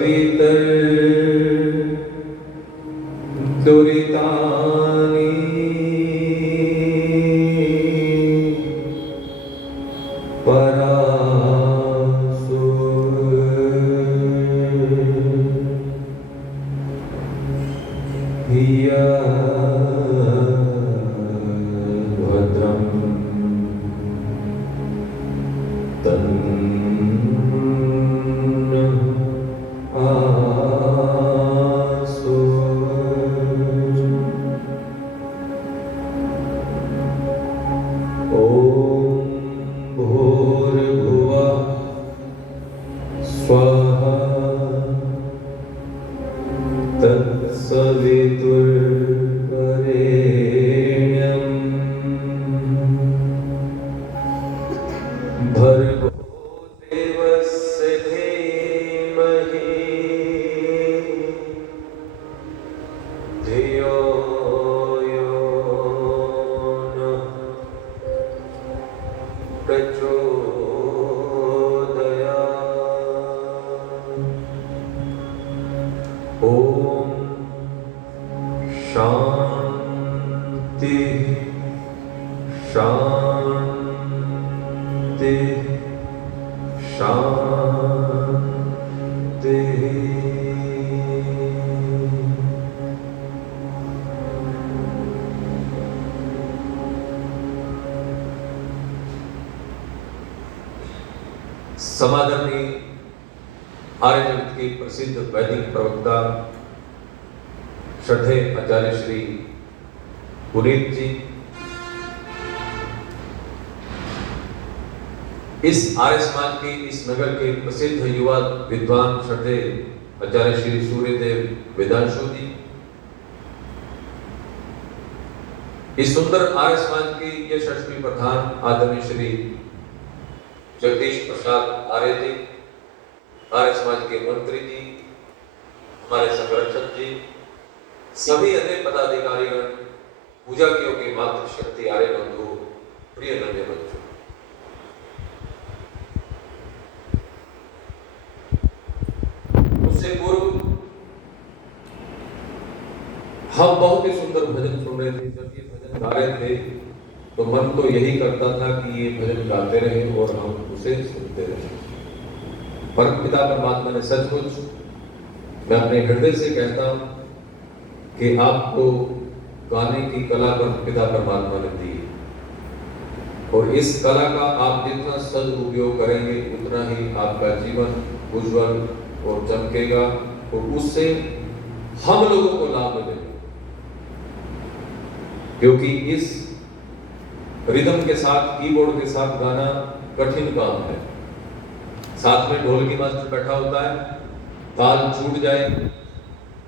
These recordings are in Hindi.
सवितर दुरितानि परासु हिया भद्रं तन्नः आसु। ॐ भूर्भुवः स्वाहा तत्सवितुर्वरेण्यं भर्गो देवस्य धीमहि धियो यो नः प्रचोदयात्। ॐ शांति शांति शांति। समादरणीय आर्य जगत के प्रसिद्ध वैदिक प्रवक्ता श्रद्धेय आचार्य श्री पुनीत जी, इस आर्य समाज के इस नगर के प्रसिद्ध युवा विद्वान श्रद्धेय आचार्य श्री सूर्यदेव वेदांशु जी, इस सुंदर आर्य समाज के यशस्वी प्रधान आदरणीय श्री जगदीश प्रसाद आर्य जी, आर्य समाज के मंत्री जी, हमारे संरक्षक जी, सभी अन्य पदाधिकारीगण, पूजा के योग्य मातृशक्ति आर्य बंधु, प्रिय नन्हे बच्चों, उससे पूर्व हम बहुत ही सुंदर भजन सुन रहे थे। जब ये भजन गा रहे थे तो मन तो यही करता था कि ये भजन गाते रहे और हम उसे सुनते रहे। परम पिता परमात्मा ने सचमुच, मैं अपने हृदय से कहता हूं कि आपको गाने की कला परम पिता परमात्मा ने दी, और इस कला का आप जितना सदुपयोग करेंगे उतना ही आपका जीवन उज्जवल और चमकेगा, और उससे हम लोगों को लाभ मिलेगा। क्योंकि इस रिदम के साथ, कीबोर्ड के साथ गाना कठिन काम है। साथ में ढोलकी मास्टर बैठा होता है, ताल छूट जाए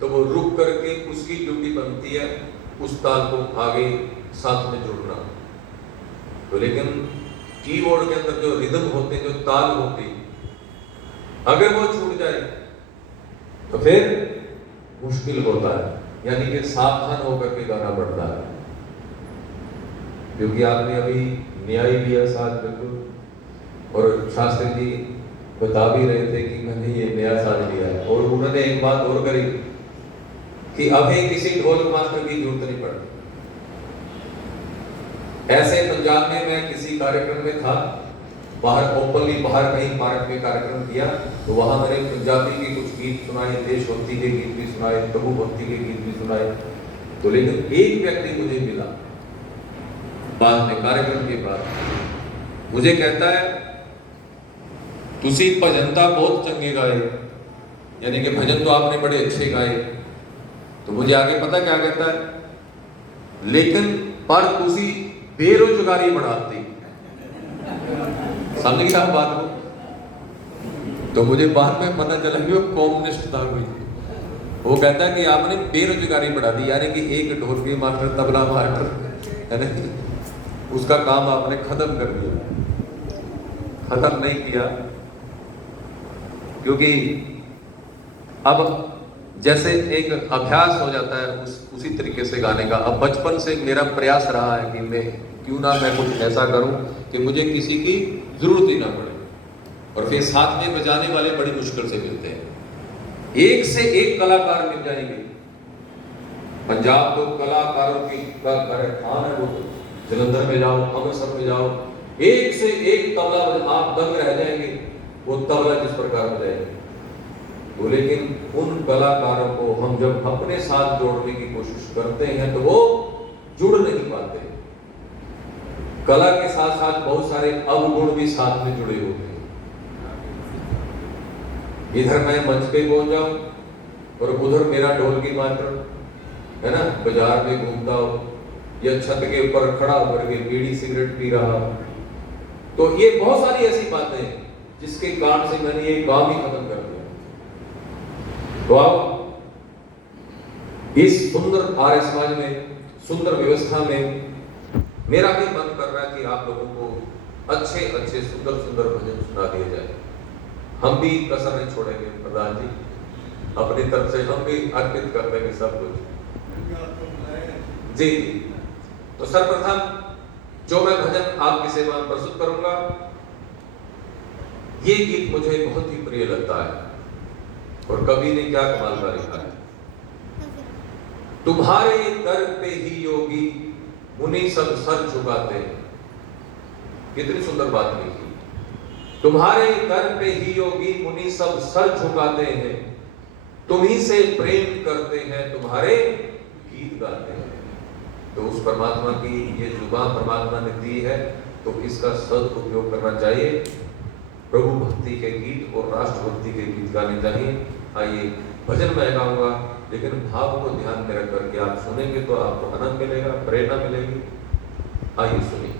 तो वो रुक करके उसकी ड्यूटी बनती है उस ताल को आगे साथ में जोड़ना। तो लेकिन कीबोर्ड के अंदर जो रिदम होते, जो ताल होती, अगर वो छूट जाए तो फिर मुश्किल होता है, यानी कि सावधान होकर के गाना पड़ता है। क्योंकि आपने अभी न्याय लिया साथ बिल्कुल, और शास्त्री जी बता भी रहे थे कि मैंने ये नया साथ लिया है, और उन्होंने एक बात और करी कि अभी किसी ढोल मास्टर की जरूरत नहीं पड़ती। ऐसे पंजाब में मैं किसी कार्यक्रम में था, बाहर ओपनली बाहर कहीं पार्क में कार्यक्रम किया, तो वहां मैंने पंजाबी के कुछ गीत सुनाए, देशभक्ति के गीत भी सुनाए, प्रभु भक्ति के गीत भी सुनाए। तो लेकिन एक व्यक्ति मुझे मिला बाद में, कार्यक्रम के बाद मुझे कहता है, तुसी भजनता बहुत चंगे गाए, यानी कि भजन तो आपने बड़े अच्छे गाए। तो मुझे आगे पता क्या कहता है, लेकिन पर तुसी बेरोजगारी बढ़ाती। समझ गया बात को? तो मुझे बाद में पता चला कि वो कम्युनिस्ट था कोई। वो कहता है कि आपने बेरोजगारी बढ़ा दी, यानी कि एक ढोलकी मास्टर, तबला मास्टर है ना, उसका काम आपने खत्म कर दिया। खत्म नहीं किया, क्योंकि अब जैसे एक अभ्यास हो जाता है उसी तरीके से गाने का। अब बचपन से मेरा प्रयास रहा है कि मैं क्यों ना मैं कुछ ऐसा करूं कि मुझे किसी की जरूरत ही ना पड़े, और फिर साथ में बजाने वाले बड़ी मुश्किल से मिलते हैं। एक से एक कलाकार मिल जाएंगे। पंजाब तो कलाकारों की का खान है, वो तो जलंधर में जाओ, अमृतसर में जाओ, एक से एक तबला आप दंग रह जाएंगे, वो तबला किस प्रकार बजाएंगे। तो लेकिन उन कलाकारों को हम जब अपने साथ जोड़ने की कोशिश करते हैं तो वो जुड़ नहीं पाते। कला के साथ साथ बहुत सारे अवगुण भी साथ में जुड़े होते हैं। इधर मैं मंच पे पहुंच जाऊं और उधर मेरा ढोल की मात्र है ना, बाजार में घूमता हो या छत के ऊपर खड़ा होकर के बीड़ी सिगरेट पी रहा हो, तो ये बहुत सारी ऐसी बातें हैं जिसके कारण से मैंने ये काम ही खत्म कर दिया। तो आप इस सुंदर आर्य समाज में, सुंदर व्यवस्था में मेरा भी मन कर रहा है कि आप लोगों को अच्छे अच्छे सुंदर सुंदर भजन सुना दिए जाए। हम भी कसर नहीं छोड़ेंगे प्रधान जी, अपनी तरफ से हम भी अर्पित कर देंगे सब कुछ जी। तो सर्वप्रथम जो मैं भजन आपकी सेवा में प्रस्तुत करूंगा, ये गीत मुझे बहुत ही प्रिय लगता है और कवि ने क्या कमाल का लिखा है। तुम्हारे दर पे ही योगी मुनि सब सर झुकाते हैं। कितनी सुंदर बात लिखी। तुम्हारे दर पे ही योगी मुनि सब सर झुकाते हैं, तुम्ही से प्रेम करते हैं, तुम्हारे गीत गाते हैं। तो उस परमात्मा की ये जुबान परमात्मा ने दी है, तो इसका सदुपयोग करना चाहिए। प्रभु भक्ति के गीत और राष्ट्रभक्ति के गीत गाने चाहिए। आइए भजन मैं गाऊंगा, लेकिन भाव को ध्यान में रख करके आप सुनेंगे तो आपको आनंद मिलेगा, प्रेरणा मिलेगी। आइए सुनिए।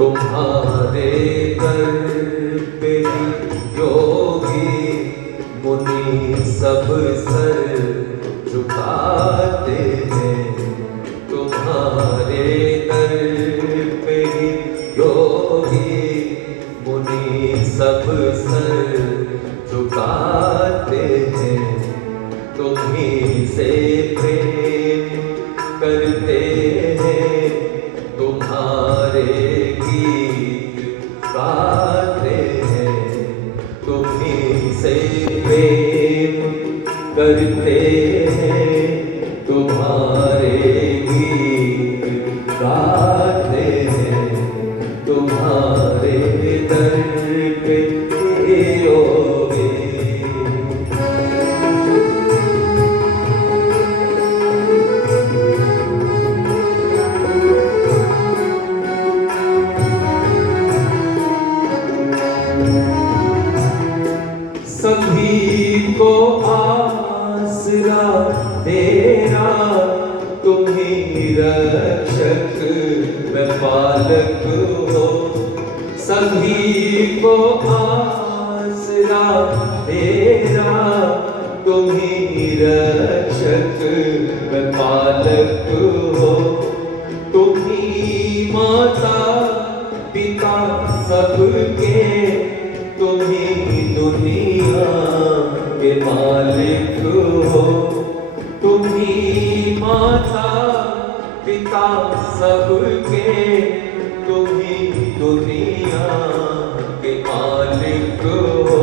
तुम्हारे दर पे योगी मुनि सब सर झुकाते हैं। तुम्हारे दर पे योगी मुनि सब सर झुकाते हैं, तुम्हीं से प्रेम करते हैं, तुम्हारे गाते हैं, तुम्हीं से प्रेम करते हैं, तुम्हारे गीत गाते हैं, तुम्हारे दर पे योगी। सभी को आसरा तेरा, तुम्हीं रक्षक व पालक हो। सभी को आसरा तेरा, तुम्हीं रक्षक व पालक हो। तुम्हीं माता पिता सबके, तुम्हीं दुनिया के मालिक हो। तुम्हीं माता पिता सबके, तुम्हीं दुनिया के मालिक हो।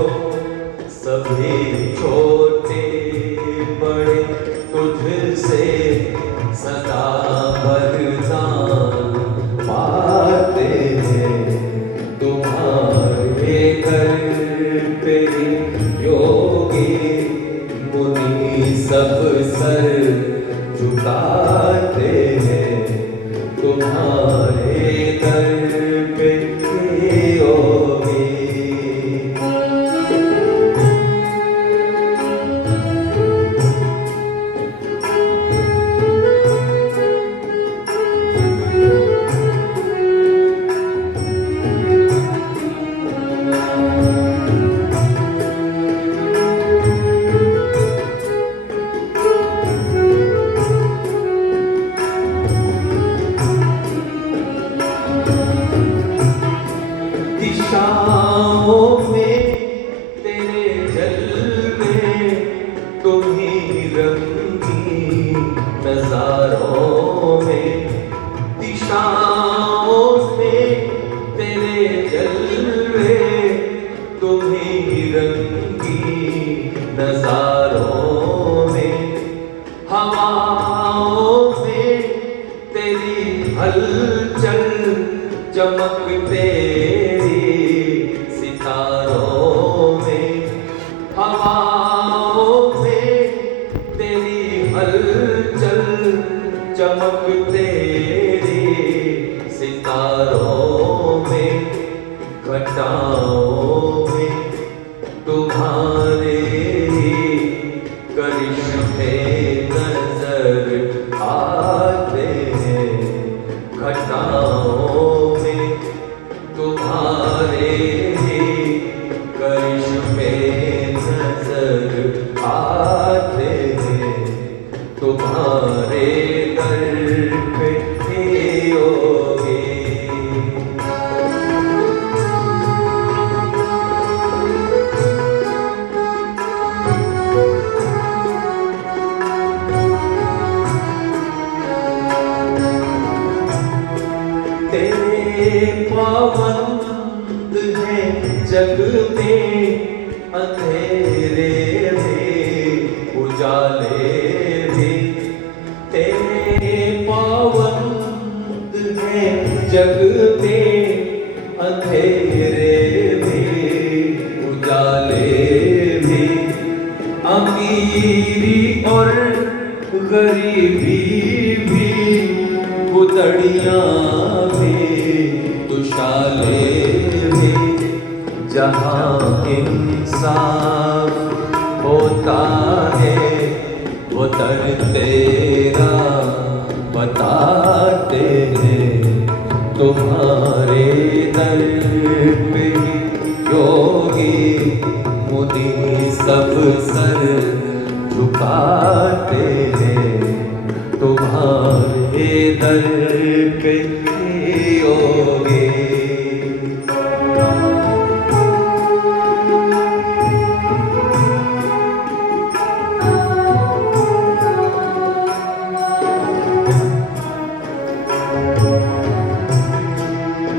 सभी छोटे बड़े तुझसे सदा वरदान पाते हैं। तुम्हारे दर पे ही रंगी नजारों में, हवाओं में तेरी हलचल, चमक तेरी सितारों में, हवाओं में तेरी हलचल, चमक तेरी सितारों में, घटाओं में तुम्हारे करिश्मे नजर आते हैं, घटाओं में तुम्हारे करिश्मे नजर आते हैं, तुम्हारे दर पे होगे। तेरे पाबंद हैं जग में, अंधेरे में उजाले भी, तेरे पाबंद हैं जग में, अंधेरे में उजाले भी, अमीरी और गरीबी भी, पुतड़ियाँ में दुशाले में, जहाँ इंसाफ होता है वो दर तेरा बताते हैं, तुम्हारे दर पे योगी मुनि सब सर झुकाते हैं, तुम्हारे दर पे योगी।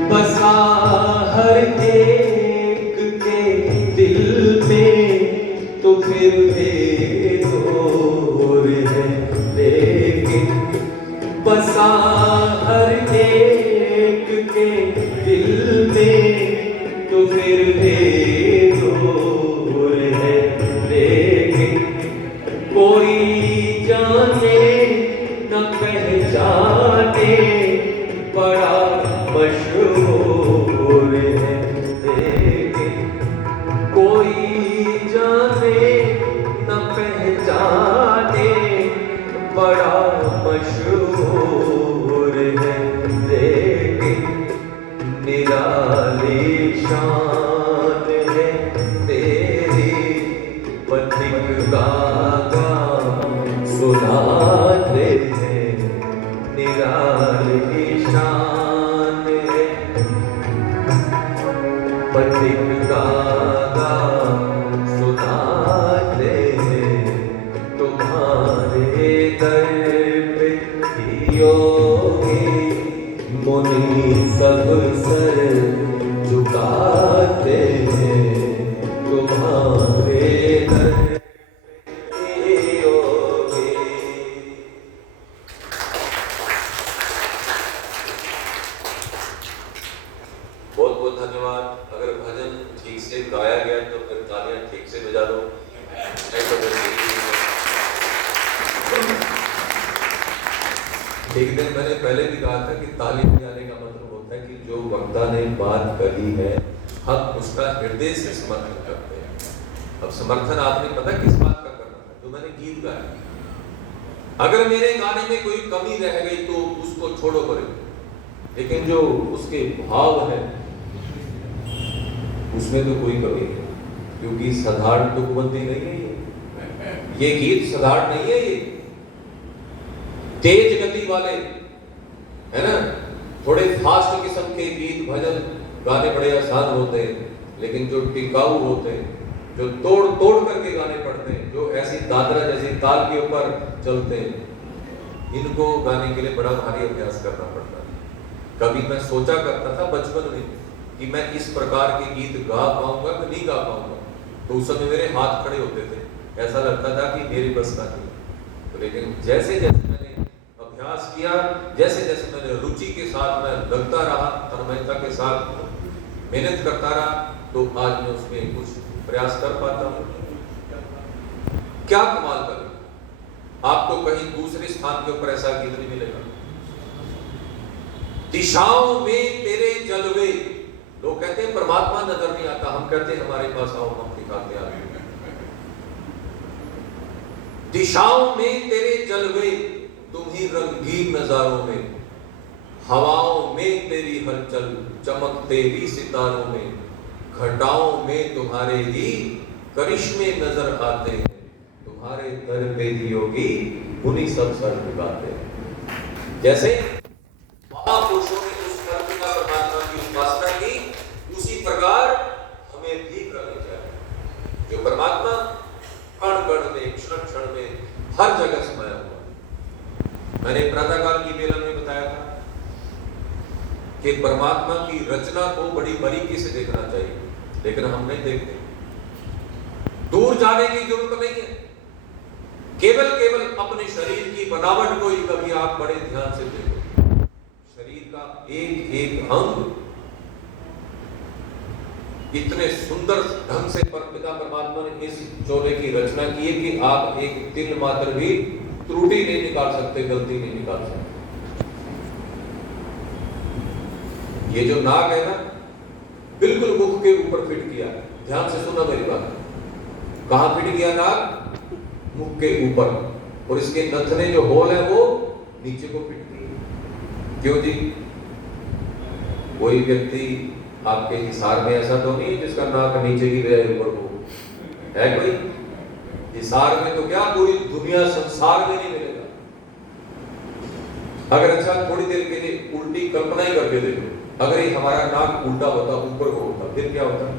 बसा हर एक के दिल में तो फिर बेदोर है, लेकिन बसा हर एक के दिल में तो फिर बेदोर है, लेकिन कोई जाने न पहचाने बड़ा मशहूर है, लेकिन कोई जाने न पहचाने बड़ा मशहूर है, लेकिन निराली शान है तेरी, पथिक गागा सुनाते हैं, निराली शान है, पथिक गागा सुनाते हैं, तुम्हारे दर पे योगी मुनि सब सर झुकाते हैं, तुम्हारे दर पे योगी। बहुत बहुत धन्यवाद। अगर भजन ठीक से गाया गया तो फिर तालियां ठीक से बजा दो। एक दिन मैंने पहले भी कहा था कि ताली बजाने का मतलब होता है कि जो वक्ता ने बात कही है हम उसका हृदय से समर्थन करते हैं। अब समर्थन आपने पता किस बात का करना था? जो मैंने गीत गाया, अगर मेरे गाने में कोई कमी रह गई तो उसको छोड़ो परे, लेकिन जो उसके भाव है उसमें तो कोई कमी नहीं, क्योंकि साधारण तुकबंदी नहीं है ये गीत साधारण नहीं है, ये तेज गति वाले है ना, थोड़े फास्ट किस्म के गीत भजन गाने बड़े आसान होते हैं, लेकिन जो टिकाऊ होते हैं, जो तोड़ तोड़ करके गाने पड़ते हैं, जो ऐसी दादरा जैसी ताल के ऊपर चलते हैं, इनको गाने के लिए बड़ा भारी अभ्यास करना पड़ता है। कभी मैं सोचा करता था बचपन में कि मैं इस प्रकार के गीत गा पाऊंगा कि नहीं गा पाऊंगा। तो उस समय मेरे हाथ खड़े होते थे, ऐसा लगता था कि मेरी बस का नहीं। तो लेकिन जैसे जैसे मैंने अभ्यास किया, जैसे जैसे मैंने रुचि के साथ मैं लगता रहा, तन्मयता के साथ मेहनत करता रहा, तो आज मैं उसमें कुछ प्रयास कर पाता हूँ। क्या कमाल कर, आपको कहीं दूसरे स्थान के ऊपर ऐसा गीत नहीं मिलेगा। दिशाओं में तेरे जलवे, लोग कहते हैं परमात्मा नजर नहीं आता, हम कहते हैं हमारे पास आओ हम दिखाते हैं। दिशाओं में तेरे जलवे, तुम ही रंगीन नजारों में, हवाओं में तेरी हलचल, चमक तेरी सितारों में, घटाओं में तुम्हारे ही करिश्मे नजर आते हैं, तुम्हारे दर पे योगी उन्हीं सब सर झुकाते हैं। जैसे महापुरुषों ने उस परमात्मा की उपासना की, उसी प्रकार हमें भी करनी चाहिए। जो परमात्मा कण कण में, क्षण क्षण में, हर जगह समाया हुआ। मैंने प्रातःकाल की बेला में बताया था कि परमात्मा की रचना को बड़ी बारीकी से देखना चाहिए, लेकिन हम नहीं देखते। दूर जाने की जरूरत नहीं है, केवल अपने शरीर की बनावट को ही कभी आप बड़े ध्यान से देखो। शरीर का एक एक अंग इतने सुंदर ढंग से परमपिता परमात्मा ने इस चोले की रचना की है कि आप एक तिल मात्र भी त्रुटि नहीं निकाल सकते, गलती नहीं निकाल सकते। ये जो नाक है ना, बिल्कुल मुख के ऊपर फिट किया। ध्यान से सुना मेरी बात। कहां फिट किया नाक? मुख के ऊपर। और इसके नथने जो होल है वो नीचे को फिट किए। क्यों जी? कोई व्यक्ति आपके हिसार में ऐसा तो नहीं जिसका नाक नीचे की बजाय ऊपर को है? कोई हिसार में तो क्या पूरी दुनिया संसार में नहीं मिलेगा। अगर अच्छा थोड़ी देर के लिए उल्टी कल्पना ही करके देखो, अगर ये हमारा नाक उल्टा होता, ऊपर को होता, फिर क्या होता है?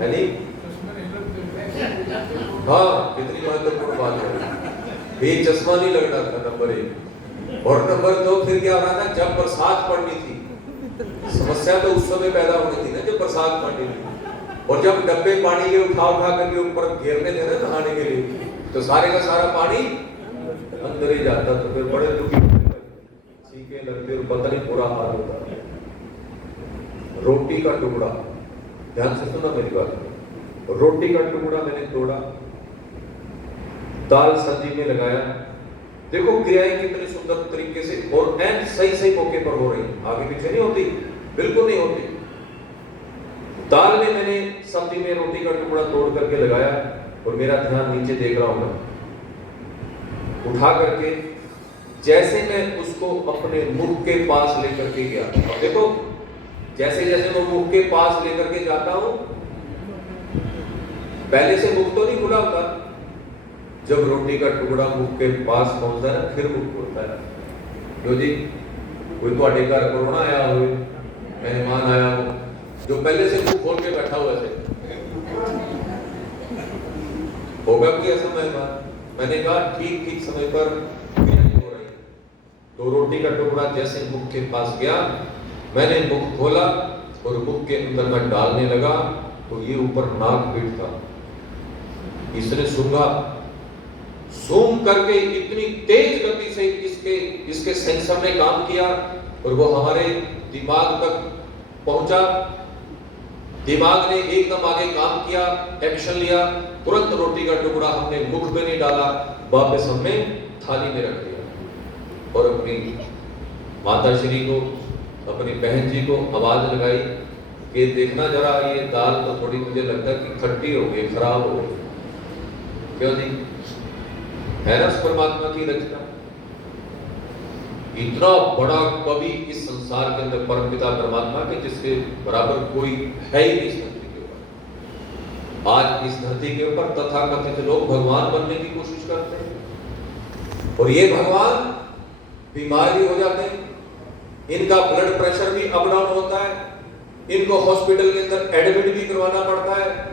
नहीं? हाँ, कितनी महत्वपूर्ण बात है। ये चश्मा नहीं लगना था, नंबर 1। और नंबर 2 फिर क्या हो रहा था? जब बरसात पड़नी थी, समस्या तो उस समय पैदा होनी थी ना जब बरसात पड़नी थी। और जब डब्बे पानी के उठा करके ऊपर घेरने थे ना नहाने के लिए, तो सारे का सारा पानी अंदर ही जाता। तो फिर बड़े दुखी सीखे लगते और पता नहीं पूरा हाल होता। रोटी का टुकड़ा, ध्यान से सुना मेरी बात। रोटी का टुकड़ा मैंने तोड़ा, दाल सब्जी में लगाया। देखो क्रियाएं कितने सुंदर तरीके से और एंड सही मौके पर हो रही, आगे पीछे नहीं होती, बिल्कुल नहीं होती। दाल में मैंने सब्जी में रोटी का टुकड़ा तोड़ करके लगाया और मेरा ध्यान नीचे देख रहा हूं, उठा करके जैसे मैं उसको अपने मुख के पास लेकर के गया। अब देखो जैसे जैसे मैं मुख के पास लेकर के जाता हूं, पहले से मुख तो नहीं खुला होता। जब रोटी का टुकड़ा मुख के पास पहुंचता है फिर मुख खुलता है। जो जी कोई तुम्हारे घर कोरोना आया हो, मेहमान आया हो, जो पहले से मुंह खोल के बैठा हुआ है, होगा कोई ऐसा मेहमान? मैंने कहा ठीक समय पर बिरयानी हो रही। तो रोटी का टुकड़ा जैसे मुख के पास गया, मैंने मुख खोला और मुख के अंदर मैं डालने लगा, तो ये ऊपर नाक पीट था। इसने सूंघा, सूंघ करके इतनी तेज गति से इसके सेंसर ने काम किया और वो हमारे दिमाग तक पहुंचा। दिमाग ने एकदम आगे काम किया, एक्शन लिया। तुरंत रोटी का टुकड़ा हमने मुख में नहीं डाला, वापस हमने थाली में रख दिया और अपनी माता श्री को, अपनी बहन जी को आवाज लगाई कि देखना जरा, ये दाल तो थोड़ी मुझे लगता है कि खट्टी हो गई, खराब हो गई। क्यों जी? है ना परमात्मा की रचना। इतना बड़ा कवि इस संसार के अंदर परमपिता परमात्मा के, जिसके बराबर कोई है ही नहीं इस धरती के ऊपर। आज इस धरती के ऊपर तथाकथित लोग भगवान बनने की कोशिश करते हैं और ये भगवान बीमार भी हो जाते हैं, इनका ब्लड प्रेशर भी अप डाउन होता है, इनको हॉस्पिटल के अंदर एडमिट भी करवाना पड़ता है।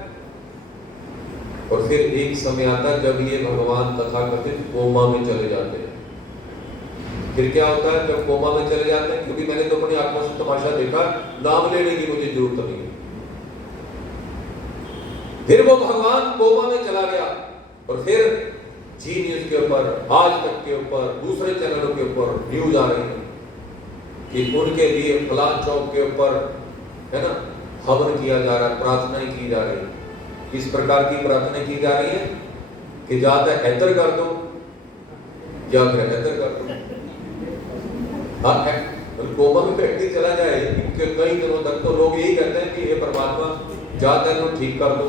और फिर एक समय आता है जब ये भगवान तथाकथित कोमा में चले जाते हैं। फिर क्या होता है जब कोमा में चले जाते हैं, क्योंकि मैंने तो अपनी आंखों से तमाशा देखा, नाम लेने की मुझे जरूरत नहीं है। फिर वो भगवान कोमा में चला गया और फिर जी न्यूज के ऊपर, आज तक के ऊपर, दूसरे चैनलों के ऊपर न्यूज आ रही है कि उनके लिए फलां चौक के ऊपर है ना हवन किया जा रहा है, प्रार्थनाएं की जा रही है। किस प्रकार की प्रार्थना की जा रही है कि जाता हैदर कर दो या फिर हैदर कर दो। हाँ, कोमा में व्यक्ति चला जाए, कई दिनों तक तो लोग यही कहते हैं कि हे परमात्मा जाता है तो ठीक कर दो,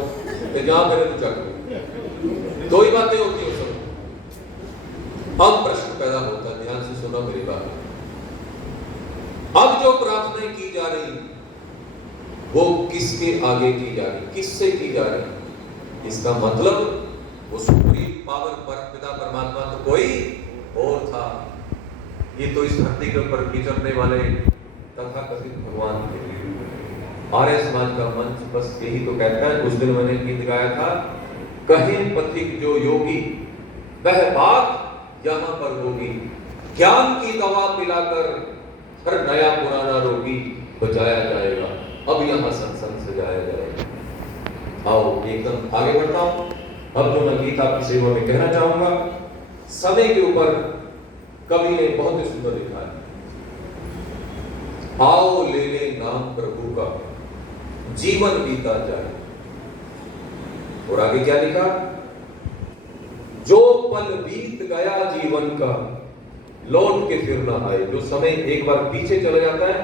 तो जहां मेरे तो चक दो। दो ही बातें होती है। अब प्रश्न पैदा होता है, ध्यान से सुनो मेरी बात। अब जो प्रार्थनाएं की जा रही वो किसके आगे की जा रही, किससे की जा रही? इसका मतलब वो सुप्रीम पावर परमपिता परमात्मा तो कोई और था, ये तो इस धरती के ऊपर विचरने वाले तथाकथित भगवान थे। आर्य समाज का मंच बस यही तो कहता है। उस दिन मैंने गीत गाया था, कहे पथिक जो योगी वह बात यहाँ पर होगी, ज्ञान की दवा पिलाकर हर नया पुराना रोगी बचाया जाएगा, अब यहाँ सत्संग सजाया जाएगा। आओ एकदम आगे बढ़ता हूँ। अब जो मैं गीत आपकी सेवा में कहना चाहूंगा, समय के ऊपर कवि ने बहुत ही सुंदर लिखा है, आओ ले ले नाम प्रभु का जीवन बीता जाए। और आगे क्या लिखा, जो पल बीत गया जीवन का लौट के फिर ना आए। जो समय एक बार पीछे चला जाता है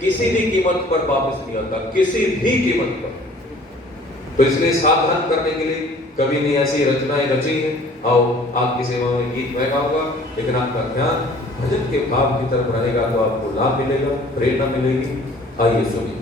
किसी भी कीमत पर वापस नहीं आता, किसी भी कीमत पर। तो इसलिए सावधान करने के लिए कवि ने ऐसी रचनाएं रची हैं। आओ आपकी सेवा में गीत मैं गाऊंगा, लेकिन आपका ध्यान भजन के भाव की तरफ रहेगा तो आपको लाभ मिलेगा, प्रेरणा मिलेगी। आइए सुनिए।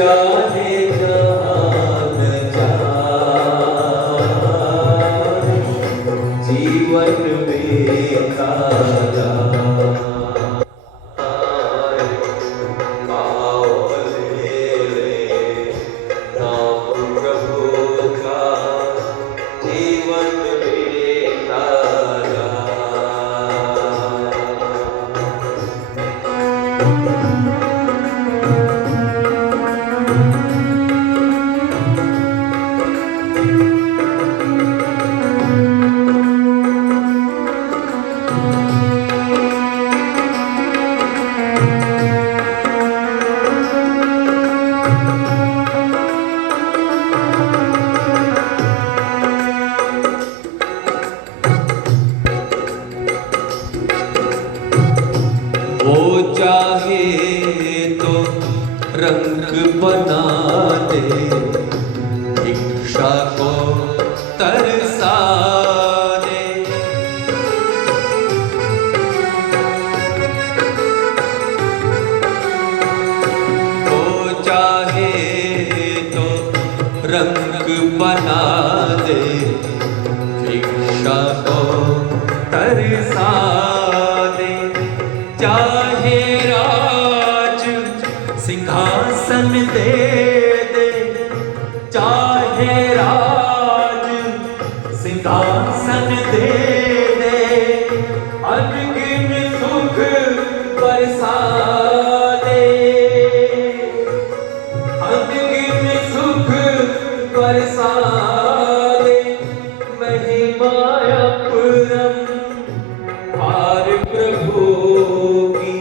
चाहे जहान जाए, जीवन में तारा वो चाहे तो रंग बना दे, इच्छा को तरसा दे। वो चाहे तो रंग बना दे, इच्छा को तरसा दे। चाहे राज सिंहासन दे दे, चाहे राज सिंहासन दे दे, अनगिन सुख बरसा दे, अनगिन सुख बरसा दे। महिमा अपरम पार प्रभु की,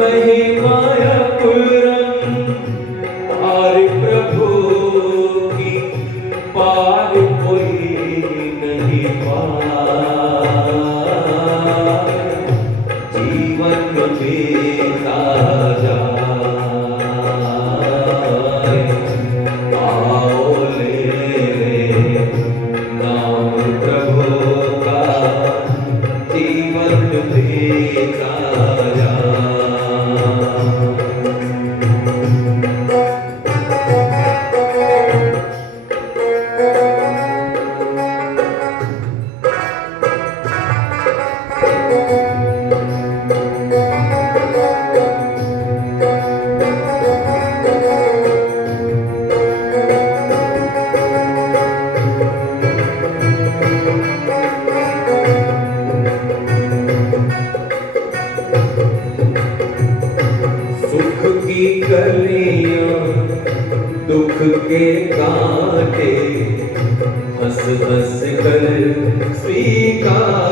महिमा अपरम पार प्रभु की, पार कोई नहीं पार, जीवन बीता जाए। आओ ले नाम प्रभु का, जीवन बीता जाए। सुख की कलियां दुख के कांटे, हंस हंस कर स्वीकारे।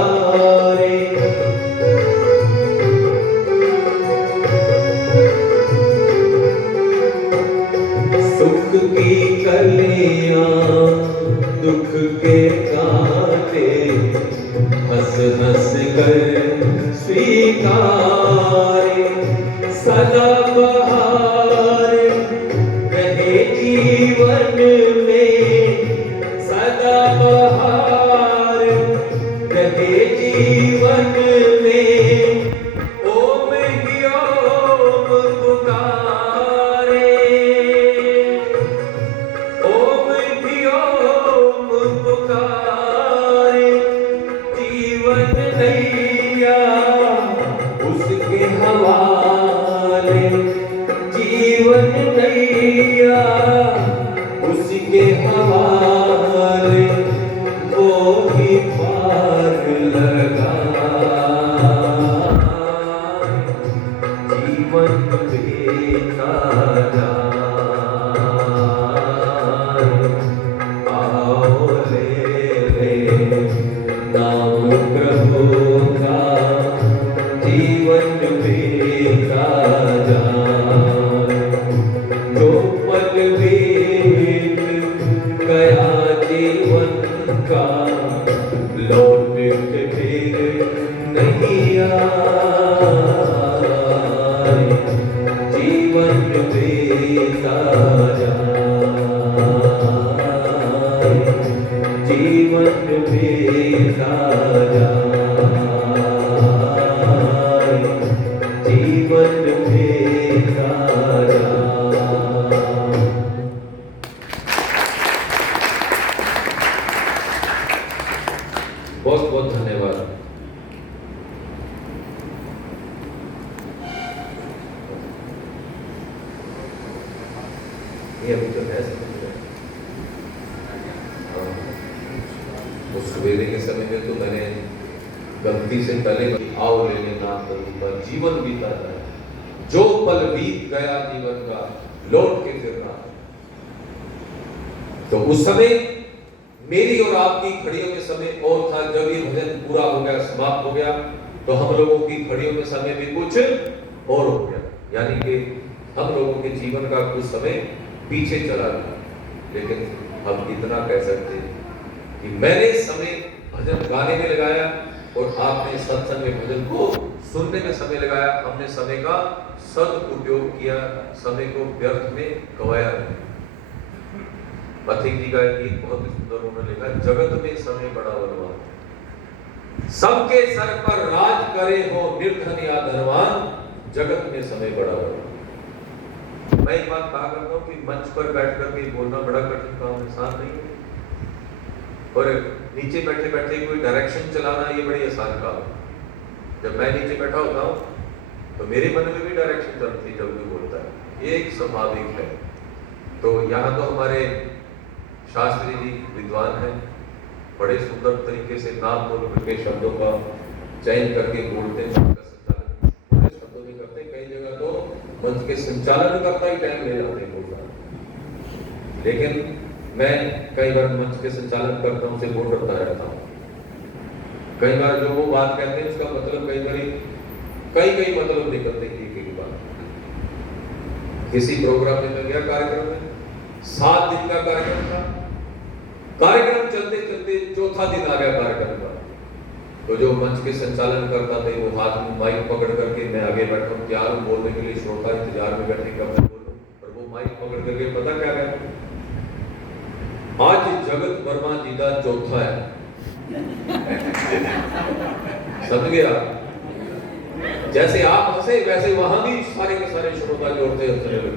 सुख की कलियां दुख के कांटे, हंस हंस कर स्वीकारे। सदा बहार रहे जीवन में, सदा बहार रहे जीवन में। ओम ही ओम पुकारे, ओम ही ओम पुकारे। जीवन नैया उसके हवाले, जीवन नैया उसके हवाले। वो ही पार लगाए, जीवन बीता जाए। आओ ले नाम प्रभु का, जीवन बीता जाए। जो पल बीत गया जीवन का, लौट के फिर नहीं आए, जीवन बीता जाए, जीवन बीता जाए, जीवन बीता जाए। ये अभी तो है समझ रहे हैं। उस सवेरे के समय में तो मैंने गलती से पहले आओ ले लेना करूँगा, जीवन बीता जाए, जो पल बीत गया जीवन का लौट के फिर रहा। तो उस समय मेरी और आपकी घड़ियों में समय और था, जब ये भजन पूरा हो गया, समाप्त हो गया, तो हम लोगों की घड़ियों में समय भी कुछ और हो गया, यानी कि हम लोगों के जीवन का कुछ समय पीछे चला गया। लेकिन हम इतना कह सकते कि मैंने समय भजन गाने में लगाया और आपने सत्संग में भजन को सुनने में समय लगाया। हमने समय का सदुपयोग किया, समय को व्यर्थ में गवाया नहीं। पथिक जी का एक गीत बहुत ही सुंदर उन्होंने लिखा, जगत में समय बड़ा बलवान, सबके सर पर राज करे हो निर्धन या धनवान, जगत में समय बड़ा बलवान। मैं एक बात कहा करता हूँ कि मंच पर बैठ कर के बोलना बड़ा कठिन काम है, आसान नहीं है, और नीचे बैठे बैठे कोई डायरेक्शन चलाना ये बड़ी आसान काम है। जब मैं नीचे बैठा होता हूँ तो मेरे मन में भी डायरेक्शन चलती है जब कोई बोलता है, ये एक स्वाभाविक है। तो यहाँ तो हमारे शास्त्री जी विद्वान हैं, बड़े सुंदर तरीके से नाम बोल करके शब्दों का चयन करके बोलते हैं, संचालन पूरे शब्दों में करते हैं। कई जगह तो मंच के संचालन करता ही टाइम ले जाते हैं बोलना, लेकिन मैं कई बार मंच के संचालन करता हूँ, उसे बोल करता रहता हूँ। कई बार जो वो बात कहते हैं उसका मतलब कई मतलब निकलते हैं एक बात। किसी प्रोग्राम में मैं गया, कार्यक्रम में 7 दिन का कार्यक्रम था, कार्यक्रम चलते चलते चौथा दिन आ गया कार्यक्रम का, तो जो मंच के संचालन करता था वो हाथ में माइक पकड़ करके, मैं आगे बैठा हूँ तैयार हूँ बोलने के लिए, श्रोता इंतजार में बैठे कब मैं बोलूं, और वो माइक पकड़ करके पता क्या कहता, आज जगत वर्मा जी का चौथा है। समझ गया? जैसे आप हंसे वैसे वहां भी सारे के सारे श्रोता जोड़ते हंसने लगे।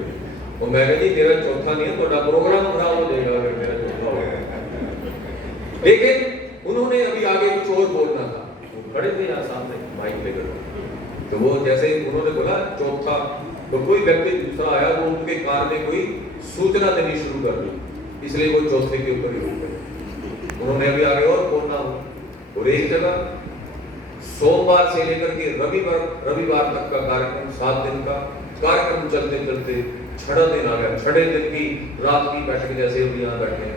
वो मैं कहा जी मेरा चौथा नहीं है, तो प्रोग्राम खराब हो जाएगा अगर मेरा चौथा होगा। लेकिन उन्होंने अभी आगे कुछ और बोलना था, वो खड़े थे यहाँ सामने माइक लेकर, तो वो जैसे उन्होंने बोला चौथा, तो कोई व्यक्ति दूसरा आया, वो उनके कान में कोई सूचना देनी शुरू कर दी, इसलिए वो चौथे के ऊपर ही रुक गए। उन्होंने अभी आगे और बोलना हो, और एक जगह सोमवार से लेकर के रविवार तक का कार्यक्रम, 7 दिन का कार्यक्रम चलते चलते 6 दिन आ गया। 6 दिन की रात की बैठक, जैसे अभी यहाँ बैठे हैं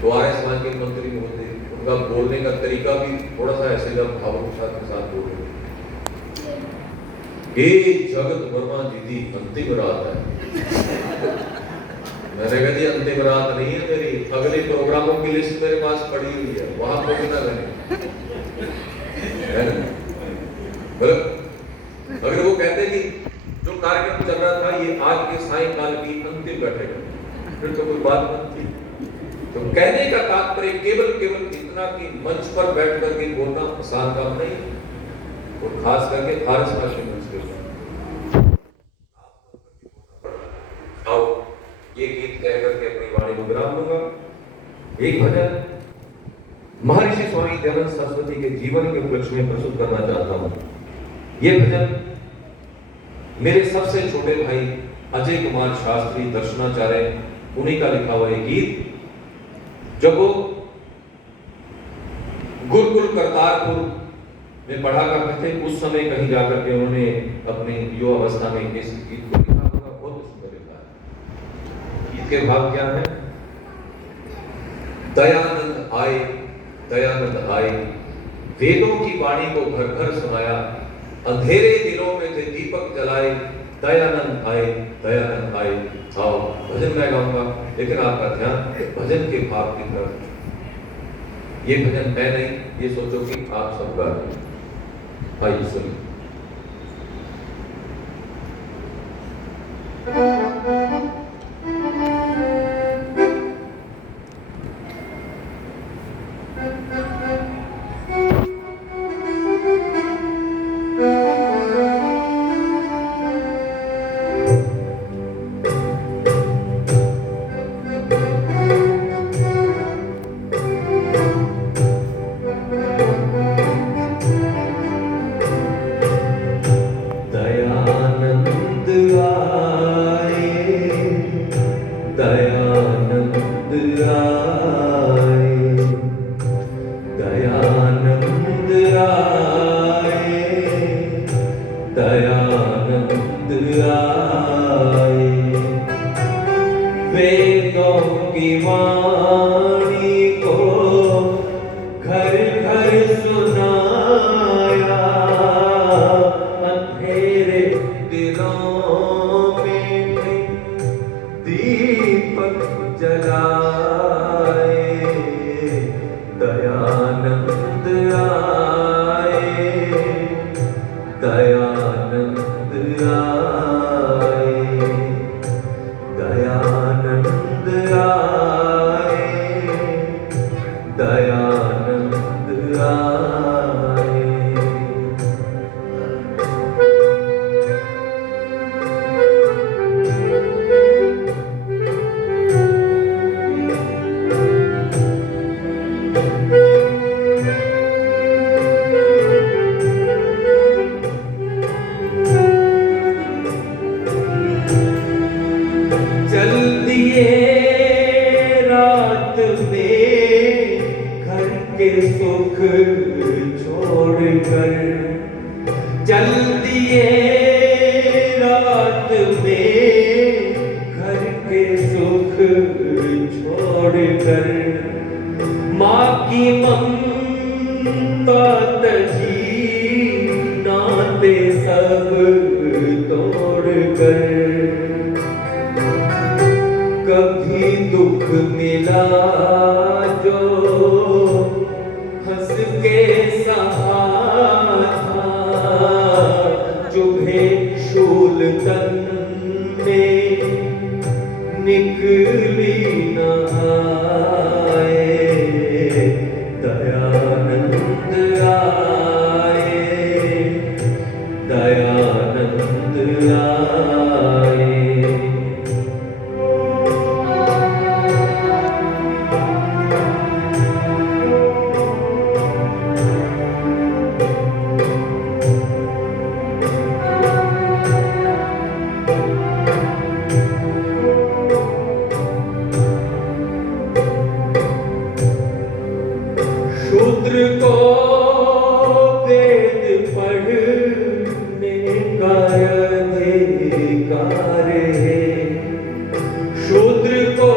तो आर्य समाज के मंत्री महोदय, उनका बोलने का तरीका भी थोड़ा सा ऐसे जब भावुकता के साथ बोल रहे, ये जगत वर्मा जी की अंतिम रात है। मैंने कहा जी अंतिम रात नहीं है मेरी, अगले प्रोग्रामों की लिस्ट मेरे पास पड़ी हुई है, वहां पर बिना अगर वो कहते कि जो कार्यक्रम चल रहा था ये आज के सायंकाल की अंतिम बैठक है, फिर तो कोई बात बनती। तो कहने का तात्पर्य केवल इतना कि मंच पर बैठ करके बोलना आसान काम नहीं, और खास करके आर्य समाज के मंच पे। आओ ये गीत कह करके अपनी वाणी को विराम दूंगा। एक भजन महर्षि स्वामी दयानंद सरस्वती के जीवन के उपलक्ष्य में प्रस्तुत करना चाहता हूं। ये भजन मेरे सबसे छोटे भाई अजय कुमार शास्त्री दर्शनाचार्य, उन्हीं का लिखा हुआ ये गीत, जब वो गुरुकुल करतारपुर में पढ़ा करते थे, उस समय कहीं जाकर के उन्होंने अपने युवावस्था में इस गीत को लिखा होगा। बहुत सुंदर लिखा है। गीत के भाव क्या है? दयानंद आए, वेदों की वाणी को घर घर सुनाया, अंधेरे दिनों में थे दीपक जलाए, दयानंद आए। आओ भजन मैं गाऊंगा, लेकिन आपका ध्यान भजन के भाव की तरफ। ये भजन मैं नहीं, ये सोचो कि आप सब गा रहे हैं। आइए सुनिए। दयानंद आए, दयानंद आए। वेदों की वाणी को घर घर सुनाया, अंधेरे दिलों में दीपक जलाए। दयानंद आए, दयानंद आए, दयानंद आए, दयानंद आए। चल दिए रात में घर के सुख छोड़कर, चल दिए रात में घर के सुख छोड़कर। माँ की ममता तजी नाते सब तोड़कर। कभी दुख मिला जो हंस के सहा था, चुभे शूल तन में निकली न आए। दयानंद आए, दयानंद आए। शूद्र को वेद पढ़ने का अधिकार है। शूद्र को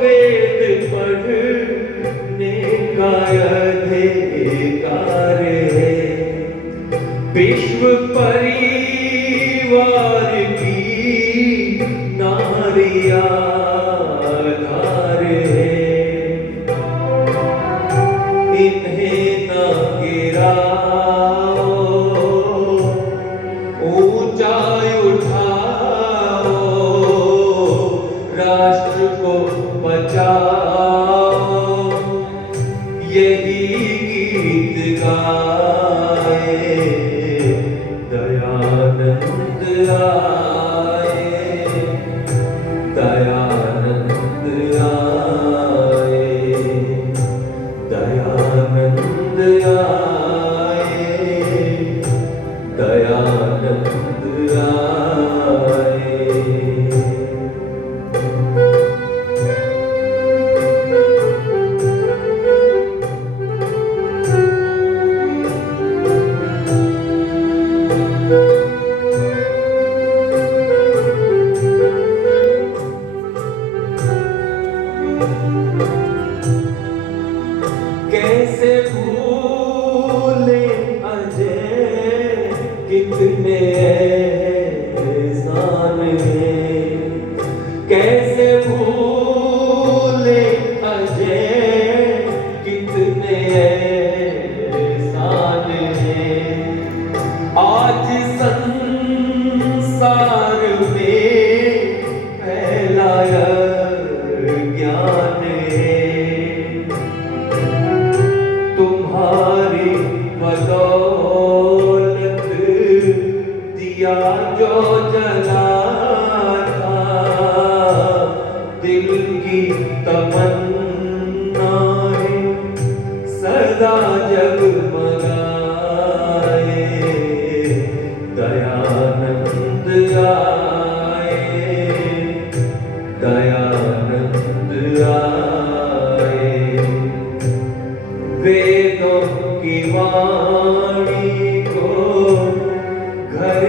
वेद पढ़ने का अधिकार है। विश्व परिवार की नारियां आधार है। इन्हें न गिराओ, ऊंचाई उठाओ, राष्ट्र को बचाओ, यही गीत गाए। दयानंद आए, दयानंद आए, दयानंद आए, दयानंद आए। कैसे भूले अजय कितने एहसान हैं। कैसे भूले अजय कितने एहसान हैं। आज संसार में फैलाया ज्ञान है। तुम्हारी बदौलत दिया जो जला था, दिल की तमन्नाएं सदा जगमगाए। दयानंद आए, दयानंद आए। वेदों की वाणी को घर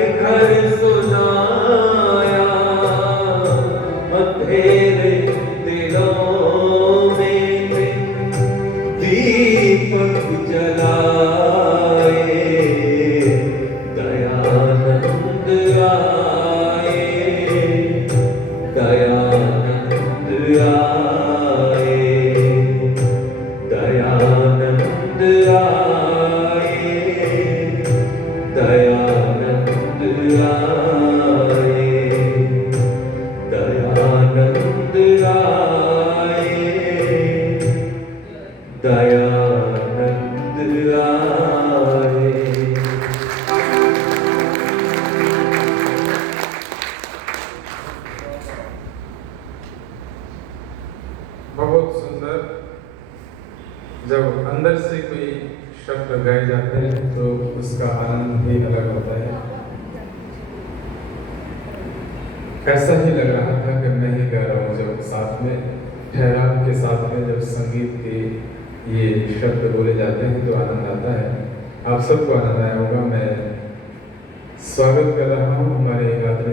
आए, दयानंद आए, दयानंद आए। बहुत सुंदर। जब अंदर से कोई शब्द गाए जाते हैं तो उसका आनंद भी अलग होता है। ऐसा ही लग रहा था कि मैं ही गा रहा हूँ, जब साथ में ठहराव के साथ में जब संगीत के ये शब्द बोले जाते हैं तो आनंद आता है। आप सबको आनंद आया होगा। मैं स्वागत कर रहा हूँ हमारे आदरणीय